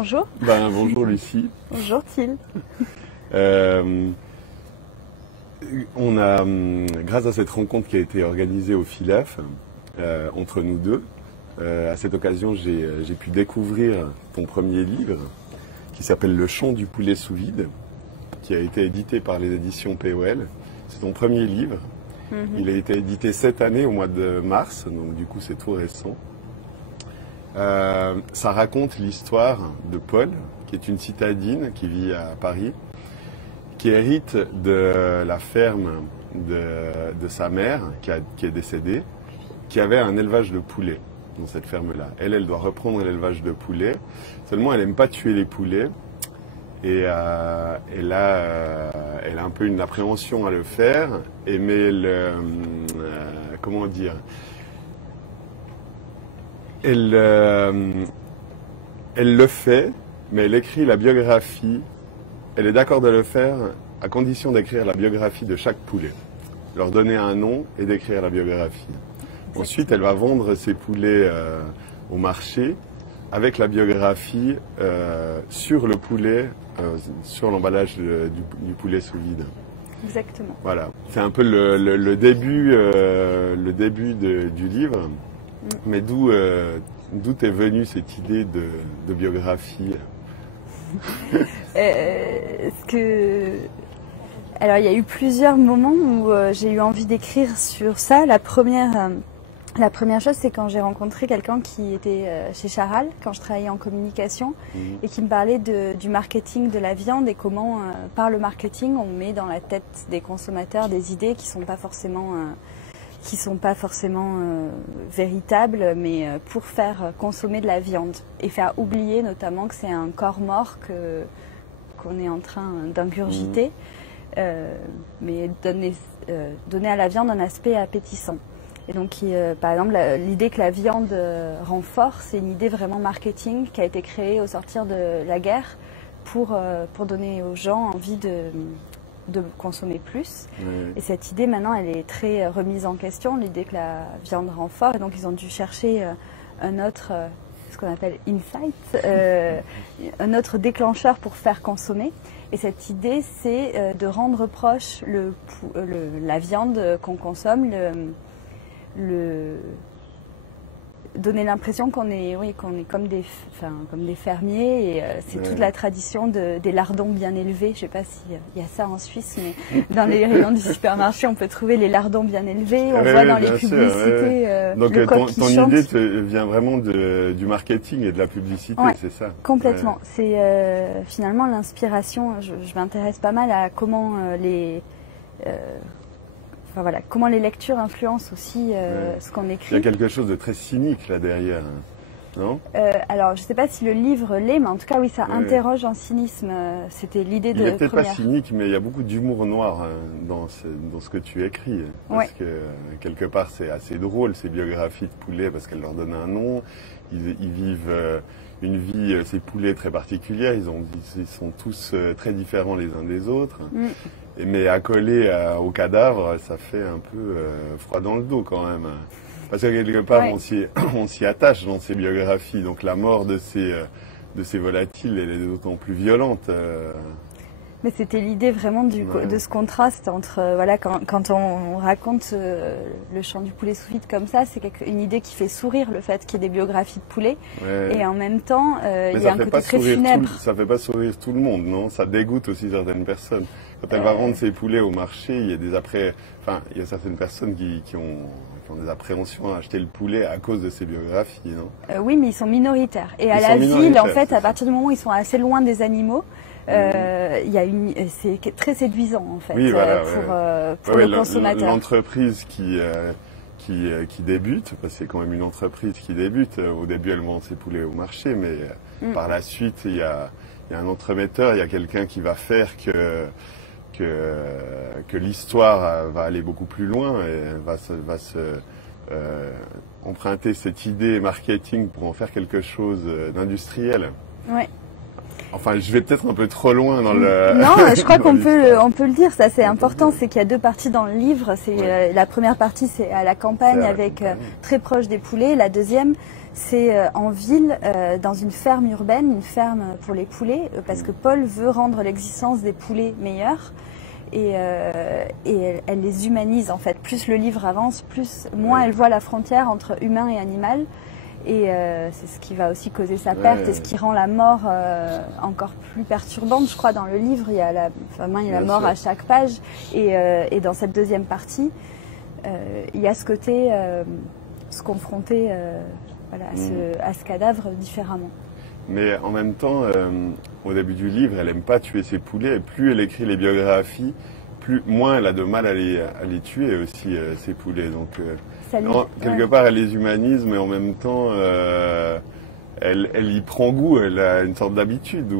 Bonjour. Bonjour Lucie. Bonjour Thiel. On a, grâce à cette rencontre qui a été organisée au FILAF, entre nous deux, à cette occasion j'ai pu découvrir ton premier livre qui s'appelle Le chant du poulet sous vide, qui a été édité par les éditions POL. C'est ton premier livre. Il a été édité cette année au mois de mars, donc du coup c'est tout récent. Ça raconte l'histoire de Paul, qui est une citadine qui vit à Paris, qui hérite de la ferme de sa mère, qui est décédée, qui avait un élevage de poulets dans cette ferme-là. Elle doit reprendre l'élevage de poulets, seulement elle n'aime pas tuer les poulets, et elle a un peu une appréhension à le faire, mais comment dire, elle le fait, mais elle écrit la biographie. Elle est d'accord de le faire à condition d'écrire la biographie de chaque poulet, leur donner un nom et d'écrire la biographie. Ensuite, elle va vendre ses poulets au marché avec la biographie sur le poulet, sur l'emballage du poulet sous vide. Exactement. Voilà, c'est un peu le début du livre. Mais d'où est venue cette idée de biographie? Alors, il y a eu plusieurs moments où j'ai eu envie d'écrire sur ça. La première chose, c'est quand j'ai rencontré quelqu'un qui était chez Charal, quand je travaillais en communication, et qui me parlait du marketing de la viande et comment, par le marketing, on met dans la tête des consommateurs des idées qui sont pas forcément véritables, mais pour faire consommer de la viande et faire oublier notamment que c'est un corps mort qu'on est en train d'ingurgiter, mais donner à la viande un aspect appétissant. Et donc, par exemple, l'idée que la viande rend fort, c'est une idée vraiment marketing qui a été créée au sortir de la guerre pour donner aux gens envie de consommer plus. Et cette idée maintenant elle est très remise en question, l'idée que la viande rend fort, et donc ils ont dû chercher un autre, ce qu'on appelle insight, un autre déclencheur pour faire consommer. Et cette idée c'est de rendre proche la viande qu'on consomme, donner l'impression qu'on est comme des fermiers, et c'est toute la tradition des lardons bien élevés. Je ne sais pas s'il y a ça en Suisse, mais dans les rayons du supermarché, on peut trouver les lardons bien élevés. On voit dans les publicités donc le coq qui ton chante. idée vient vraiment du marketing et de la publicité, c'est ça? Complètement. C'est finalement l'inspiration. Je m'intéresse pas mal à comment comment les lectures influencent aussi ce qu'on écrit. Il y a quelque chose de très cynique là derrière, non? Alors, je ne sais pas si le livre l'est, mais en tout cas, oui, ça interroge en cynisme. C'était l'idée de Il n'est peut-être première. pas cynique, mais il y a beaucoup d'humour noir dans ce que tu écris. Parce que, quelque part, c'est assez drôle, ces biographies de poulets, parce qu'elles leur donnent un nom. Ils vivent une vie, ces poulets, très particulière. Ils sont tous très différents les uns des autres. Mais accolé au cadavre, ça fait un peu froid dans le dos quand même. Parce que quelque part, on s'y attache dans ces biographies. Donc la mort de ces volatiles, elle est d'autant plus violente. Mais c'était l'idée vraiment de ce contraste entre, quand on raconte le chant du poulet sous vide comme ça, c'est une idée qui fait sourire, le fait qu'il y ait des biographies de poulets. Et en même temps, il y a un côté très funèbre. Ça fait pas sourire tout le monde, non? Ça dégoûte aussi certaines personnes. Quand elle va vendre ses poulets au marché, il y a certaines personnes qui ont des appréhensions à acheter le poulet à cause de ces biographies, non? Oui, mais ils sont minoritaires. Et à la ville, en fait, à partir du moment où ils sont assez loin des animaux, c'est très séduisant en fait pour le consommateur. L'entreprise qui débute, parce que c'est quand même une entreprise qui débute. Au début, elle vend ses poulets au marché, mais par la suite, il y a un entremetteur, il y a quelqu'un qui va faire que l'histoire va aller beaucoup plus loin et va emprunter cette idée marketing pour en faire quelque chose d'industriel. Ouais. Enfin, je vais peut-être un peu trop loin dans le... Non, je crois qu'on peut, on peut le dire, ça c'est important, c'est qu'il y a deux parties dans le livre. La première partie, c'est à la campagne, très proche des poulets. La deuxième, c'est en ville, dans une ferme urbaine, une ferme pour les poulets, parce que Paul veut rendre l'existence des poulets meilleure. Et elle les humanise en fait. Plus le livre avance, moins elle voit la frontière entre humain et animal. Et c'est ce qui va aussi causer sa perte et ce qui rend la mort encore plus perturbante. Je crois dans le livre, il y a la mort à chaque page. Et dans cette deuxième partie, il y a ce côté se confronter à ce cadavre différemment. Mais en même temps, au début du livre, elle n'aime pas tuer ses poulets. Et plus elle écrit les biographies, moins elle a de mal à les tuer aussi, ses poulets. Donc, quelque part, elle les humanise, mais en même temps, elle y prend goût. Elle a une sorte d'habitude.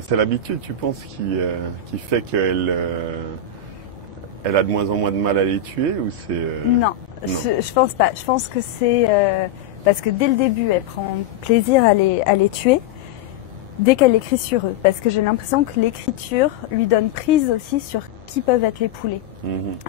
C'est l'habitude, tu penses, qui fait qu'elle elle a de moins en moins de mal à les tuer ou c'est Non, je pense pas. Je pense que c'est parce que dès le début, elle prend plaisir à les tuer. Dès qu'elle écrit sur eux, parce que j'ai l'impression que l'écriture lui donne prise aussi sur qui peuvent être les poulets.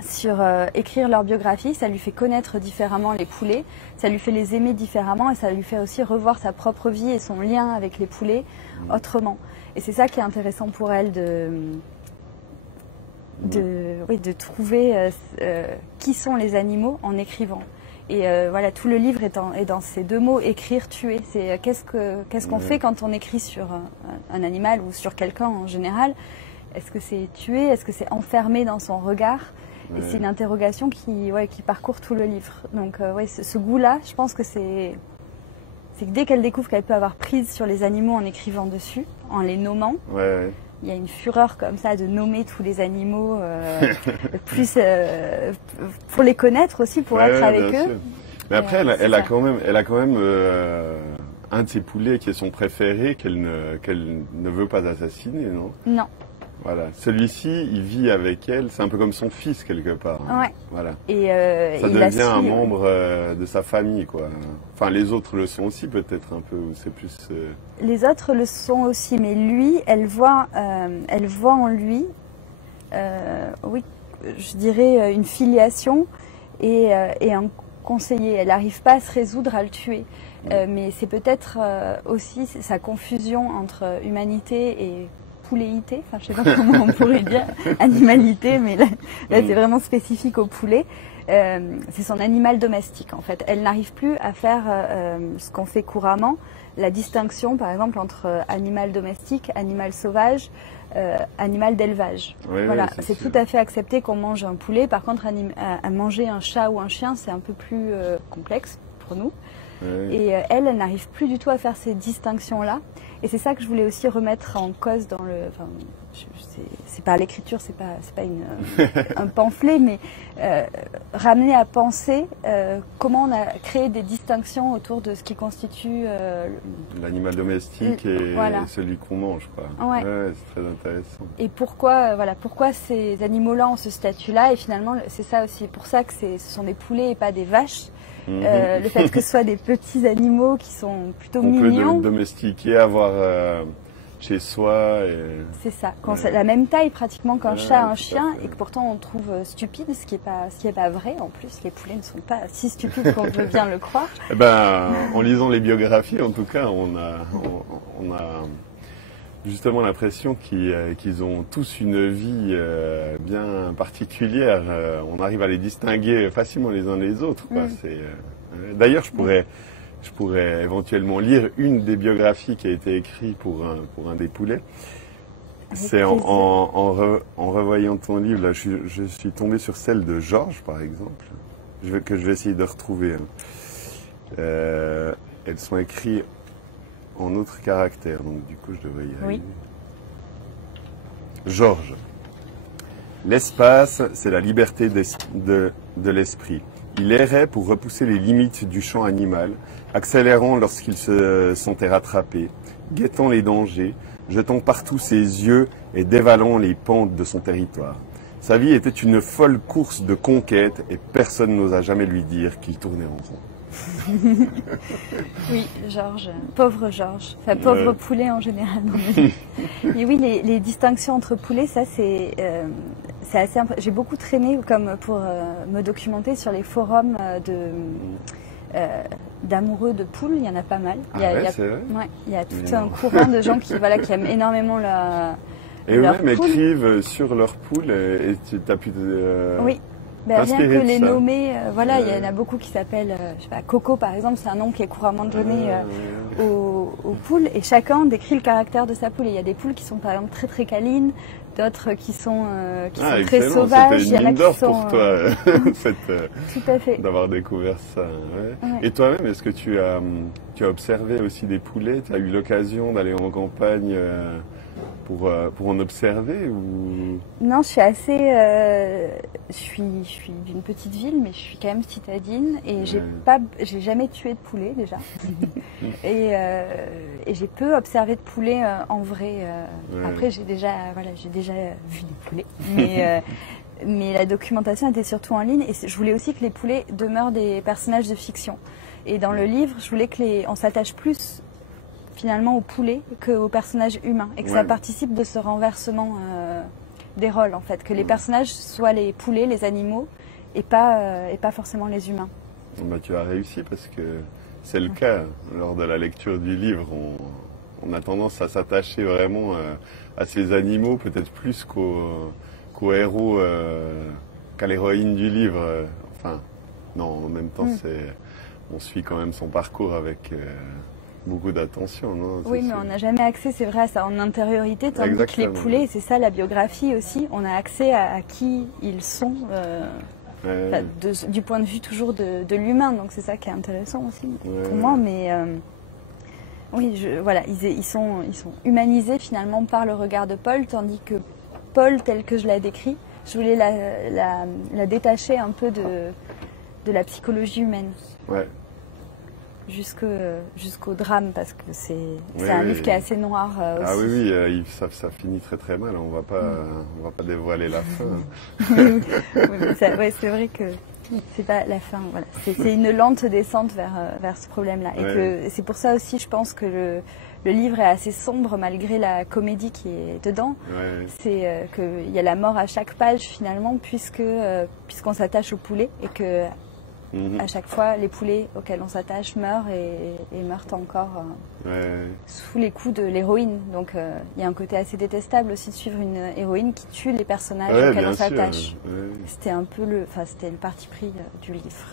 Sur écrire leur biographie, ça lui fait connaître différemment les poulets, ça lui fait les aimer différemment et ça lui fait aussi revoir sa propre vie et son lien avec les poulets autrement. Et c'est ça qui est intéressant pour elle de trouver qui sont les animaux en écrivant. Et voilà, tout le livre est dans ces deux mots, écrire, tuer. C'est qu'est-ce qu'on fait quand on écrit sur un animal ou sur quelqu'un en général. Est-ce que c'est tuer? Est-ce que c'est enfermer dans son regard? Et c'est une interrogation qui parcourt tout le livre. Donc ce goût-là, je pense que c'est que dès qu'elle découvre qu'elle peut avoir prise sur les animaux en écrivant dessus, en les nommant, il y a une fureur comme ça de nommer tous les animaux, plus pour les connaître aussi, pour être avec eux. Sûr. Mais après, elle a quand même un de ses poulets qui est son préféré, qu'elle ne veut pas assassiner, non? Non. Voilà. Celui-ci, il vit avec elle, c'est un peu comme son fils quelque part. Ouais. Voilà. Et ça devient un membre de sa famille, quoi. Enfin, les autres le sont aussi peut-être un peu, ou c'est plus... Les autres le sont aussi, mais lui, elle voit en lui, je dirais une filiation et un conseiller. Elle n'arrive pas à se résoudre à le tuer. Mais c'est peut-être aussi sa confusion entre humanité et pouléité, enfin je sais pas comment on pourrait dire, animalité, mais là c'est vraiment spécifique au poulet. C'est son animal domestique en fait. Elle n'arrive plus à faire ce qu'on fait couramment, la distinction par exemple entre animal domestique, animal sauvage, animal d'élevage. Voilà, c'est tout à fait accepté qu'on mange un poulet. Par contre, à manger un chat ou un chien, c'est un peu plus complexe pour nous. Et elle n'arrive plus du tout à faire ces distinctions-là. Et c'est ça que je voulais aussi remettre en cause dans le... Enfin, c'est pas l'écriture, c'est pas un pamphlet, mais ramener à penser comment on a créé des distinctions autour de ce qui constitue... l'animal domestique et celui qu'on mange, quoi. C'est très intéressant. Et pourquoi ces animaux-là ont ce statut-là? Et finalement, c'est ça aussi, pour ça que ce sont des poulets et pas des vaches. Le fait que ce soit des petits animaux qui sont plutôt mignons. On peut domestiquer, avoir chez soi. C'est ça, quand c'est la même taille pratiquement qu'un chat, un chien, et que pourtant on trouve stupide, ce qui est pas vrai en plus. Les poulets ne sont pas si stupides qu'on veut bien le croire. Eh ben, en lisant les biographies, en tout cas, on a justement l'impression qu'ils ont tous une vie bien particulière. On arrive à les distinguer facilement les uns les autres, quoi. D'ailleurs, je pourrais éventuellement lire une des biographies qui a été écrite pour un des poulets. C'est en revoyant ton livre, là, je suis tombé sur celle de Georges, par exemple, que je vais essayer de retrouver. Elles sont écrites en autre caractère, donc du coup je devrais y arriver. Georges. L'espace, c'est la liberté de l'esprit. Il errait pour repousser les limites du champ animal, accélérant lorsqu'il se sentait rattrapé, guettant les dangers, jetant partout ses yeux et dévalant les pentes de son territoire. Sa vie était une folle course de conquête et personne n'osa jamais lui dire qu'il tournait en rond. Oui, Georges, pauvre Georges, enfin pauvre poulet en général. Et oui, les distinctions entre poulets, ça c'est assez impressionnant. J'ai beaucoup traîné comme pour me documenter sur les forums d'amoureux de poules, il y en a pas mal. Il y a tout un courant de gens qui aiment énormément et eux-mêmes écrivent sur leurs poules et tu as pu oui. Rien que les nommer, il y en a beaucoup qui s'appellent, je sais pas, Coco par exemple, c'est un nom qui est couramment donné aux poules et chacun décrit le caractère de sa poule. Et il y a des poules qui sont par exemple très très câlines, d'autres qui sont très sauvages. C'était une mine d'or pour toi, tout à fait. D'avoir découvert ça. Ouais. Ouais. Et toi-même, est-ce que tu as observé aussi des poulets? Tu as eu l'occasion d'aller en campagne pour en observer ou... Non, je suis assez... je suis d'une petite ville, mais je suis quand même citadine et j'ai jamais tué de poulet déjà. et j'ai peu observé de poulet en vrai. Après, j'ai déjà vu des poulets. Mais la documentation était surtout en ligne et je voulais aussi que les poulets demeurent des personnages de fiction. Et dans le livre, je voulais on s'attache plus finalement au poulet qu'aux personnages humains et que ça participe de ce renversement des rôles en fait, que les personnages soient les poulets, les animaux et pas forcément les humains. Bah, tu as réussi parce que c'est le cas lors de la lecture du livre. On a tendance à s'attacher vraiment à ces animaux peut-être plus qu'aux héros, qu'à l'héroïne du livre. Enfin, non, en même temps on suit quand même son parcours avec... beaucoup d'attention, non? Oui, mais on n'a jamais accès, c'est vrai, à ça en intériorité, tandis que les poulets, c'est ça la biographie aussi, on a accès à qui ils sont, du point de vue toujours de l'humain, donc c'est ça qui est intéressant aussi pour moi, mais oui, ils sont humanisés finalement par le regard de Paul, tandis que Paul, tel que je l'ai décrit, je voulais la détacher un peu de la psychologie humaine. Ouais. Jusqu'au drame parce que c'est un livre qui est assez noir aussi. Ah oui, ça finit très très mal, on va pas dévoiler la fin. C'est vrai que c'est pas la fin, voilà. C'est une lente descente vers ce problème-là. Et c'est pour ça aussi, je pense que le livre est assez sombre malgré la comédie qui est dedans. C'est qu'il y a la mort à chaque page finalement puisqu'on s'attache au poulet et que à chaque fois, les poulets auxquels on s'attache meurent et meurent encore sous les coups de l'héroïne. Donc il y a un côté assez détestable aussi de suivre une héroïne qui tue les personnages auxquels on s'attache. C'était un peu c'était le parti pris du livre.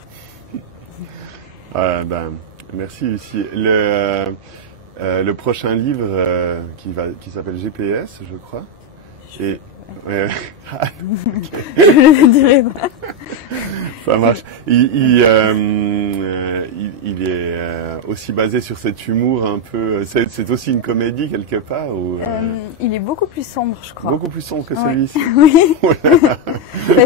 Merci Lucie. Le prochain livre qui s'appelle GPS, je crois. Et je ne le dirai pas. Ça marche. Il est aussi basé sur cet humour un peu... C'est aussi une comédie quelque part ou Il est beaucoup plus sombre, je crois. Beaucoup plus sombre que celui-ci. Oui.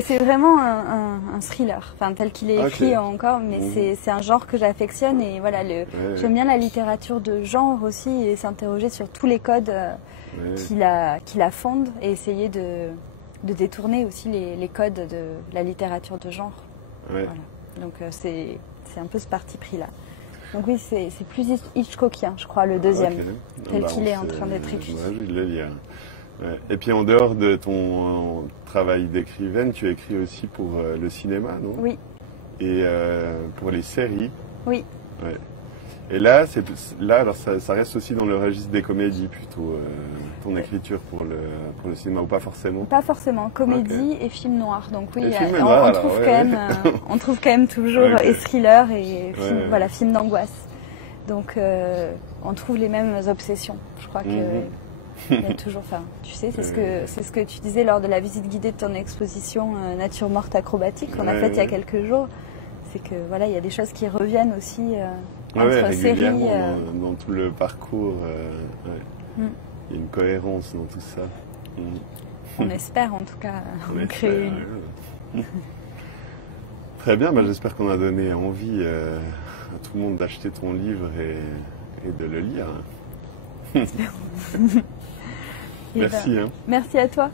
C'est vraiment un thriller, tel qu'il est écrit encore, mais c'est un genre que j'affectionne et voilà, j'aime bien la littérature de genre aussi et s'interroger sur tous les codes qui la fondent et essayer de détourner aussi les codes de la littérature de genre. Voilà. Donc c'est un peu ce parti pris-là. Donc oui, c'est plus Hitchcockien, je crois, le deuxième, tel qu'il est en train d'être écrit. Je vais le lire. Et puis en dehors de ton travail d'écrivaine, tu écris aussi pour le cinéma, non? Oui. Et pour les séries? Oui. Ouais. Et là, alors ça reste aussi dans le registre des comédies plutôt, ton écriture pour le cinéma, ou pas forcément? Pas forcément, comédie et film noir. Donc oui, on trouve quand même toujours et thriller et film d'angoisse. Donc on trouve les mêmes obsessions. Je crois que il y a toujours, tu sais, c'est ce que tu disais lors de la visite guidée de ton exposition Nature morte acrobatique qu'on a faite il y a quelques jours. C'est que il y a des choses qui reviennent aussi entre séries. Dans tout le parcours, il y a une cohérence dans tout ça. On espère en tout cas en créer une. Très bien, j'espère qu'on a donné envie à tout le monde d'acheter ton livre et de le lire. Merci. Merci à toi.